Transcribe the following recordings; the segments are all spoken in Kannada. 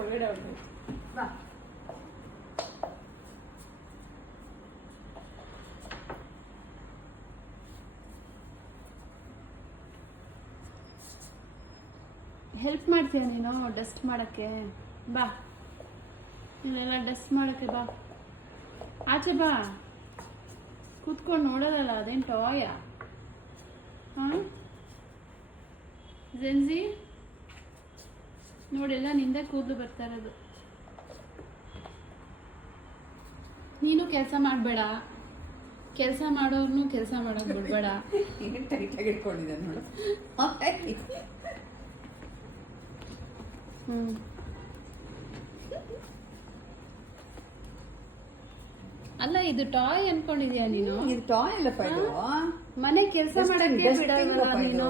ಒಳಗಡೆ ಹೊರಡು. ಬಾ. ಹೆಲ್ಪ್ ಮಾಡ್ತೀಯ ನೀನು ಡಸ್ಟ್ ಮಾಡಕ್ಕೆ? ಬಾ, ನೀನೆಲ್ಲ ಡಸ್ಟ್ ಮಾಡಕ್ಕೆ ಬಾ. ಆಚೆ ಬಾ. ಕೂತ್ಕೊಂಡು ನೋಡೋದಲ್ಲ, ಅದೇನು ಟಾಯ? ಹಾಂ ಜೆನ್ಸಿ, ನೋಡೆಲ್ಲ ನಿಂದೆ ಕೂದಲು ಬರ್ತಾ ಇರೋದು. ನೀನು ಕೆಲಸ ಮಾಡಬೇಡ, ಕೆಲಸ ಮಾಡೋರ್ನು ಕೆಲಸ ಮಾಡೋದು ಬಿಡ್ಬೇಡ. ಏನು ಟೈಟಾಗಿ ಇಟ್ಕೊಂಡಿದ್ದೆ ನೋಡು. ಅಲ್ಲ, ಇದು ಟಾಯ್ ಅನ್ಕೊಂಡಿದ್ಯಾ ನೀನು? ಇದು ಟಾಯ್ ಅಲ್ಲಪ್ಪ, ಇದು ಮನೆ ಕೆಲಸ ಮಾಡಕ್ಕೆ ಬಿಡಲ್ಲ ನೀನು.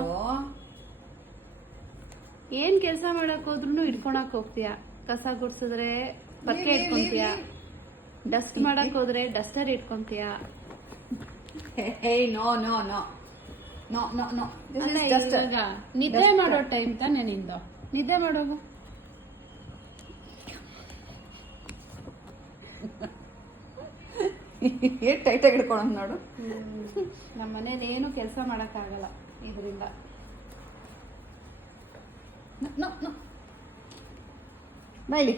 ಏನ್ ಕೆಲಸ ಮಾಡಕ್ ಹೋದ್ರು ಇಟ್ಕೊಳಕ್ ಹೋಗ್ತೀಯ. ಕಸ ಗುಡ್ಸಿದ್ರೆ ಪಕ್ಕೆ ಇಟ್ಕೊಂತೀಯ, ಡಸ್ಟ್ ಮಾಡಕ್ ಹೋದ್ರೆ ಡಸ್ಟರ್ ಇಟ್ಕೊಂತೀಯ. No no no no no no. ಇವಾಗ ನಿದ್ದೆ ಮಾಡೋ ಟೈಮ್ ತಾನೆ ನಿಂದು. ನಿದ್ದೆ ಮಾಡೋದು. ಏನ್ ಟೈಟಾಗಿ ಹಿಡ್ಕೊಳ್ಳೋದು ನೋಡು. ನಮ್ಮ ಮನೇಲಿ ಏನು ಕೆಲಸ ಮಾಡಕ್ ಆಗಲ್ಲ ಇದರಿಂದ. ಬೈಲಿ.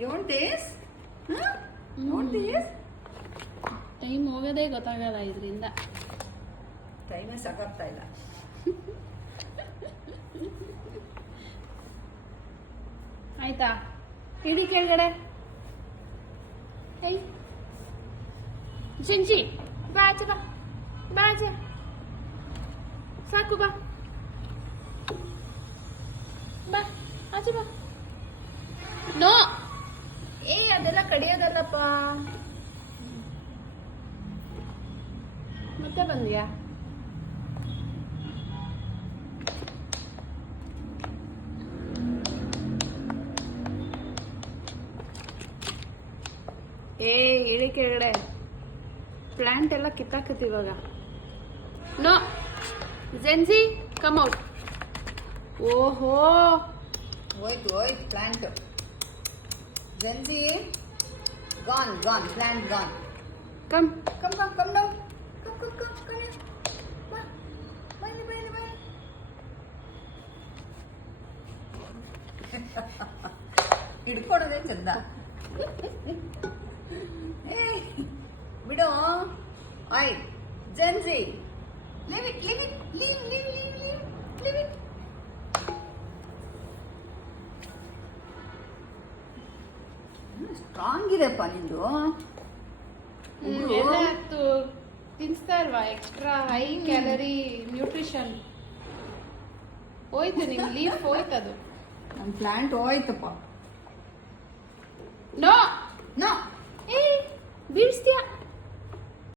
You want this? Huh? You want this? Time ಹೋಗೋದೇ ಗೊತ್ತಾಗಲ್ಲ ಇದರಿಂದ. ಟೈಮೇ ಸಾಕಾಗ್ತಾ ಇಲ್ಲ. ಆಯ್ತಾ? ಇಡಿ ಕೆಳಗಡೆ. ಹೇ ಜಿಂಜಿ, ಬಾ ಆಚೆ ಬಾ. ಬಾ ಆಚೆ. ಸಾಕು ಬಾ. ಬಾ ಆಚೆ ಬಾ. ನೋ, ಅದೆಲ್ಲ ಕಡಿಯೋದಲ್ಲಪ್ಪ. ಮತ್ತೆ ಬಂದ್ಯಾ? ಇಳಿ ಕೆಳಗಡೆ. ಪ್ಲಾಂಟ್ ಎಲ್ಲ ಕಿತ್ತಾಕತ್ತಿ ಇವಾಗ. No Zenzi, come out. ಓಹೋ, ಹೋಯ್ತು plant. Zenzi, gone, plant gone. Come down. Come here. Bye. ಹಿಡ್ಕೊಡೋದೇ ಚಂದ. ಬಿಡು. ಆಯ್ Zenzi, leave it. ಸ್ಟ್ರಾಂಗ್ ಇದೆಪ್ಪ ನಿಂದು. ತಿನ್ಸ್ತಾ ಇಲ್ವಾ? ಎಕ್ಸ್ಟ್ರಾ ಹೈ ಕ್ಯಾಲರಿ ನ್ಯೂಟ್ರಿಷನ್ ಹೋಯ್ತು. ನಿಮ್ ಲೀಫ್ ಹೋಯ್ತದು. ನಮ್ ಪ್ಲಾಂಟ್ ಹೋಯ್ತಪ್ಪ. ನೋ ಬೀಳ್ಸ್ತೀಯ.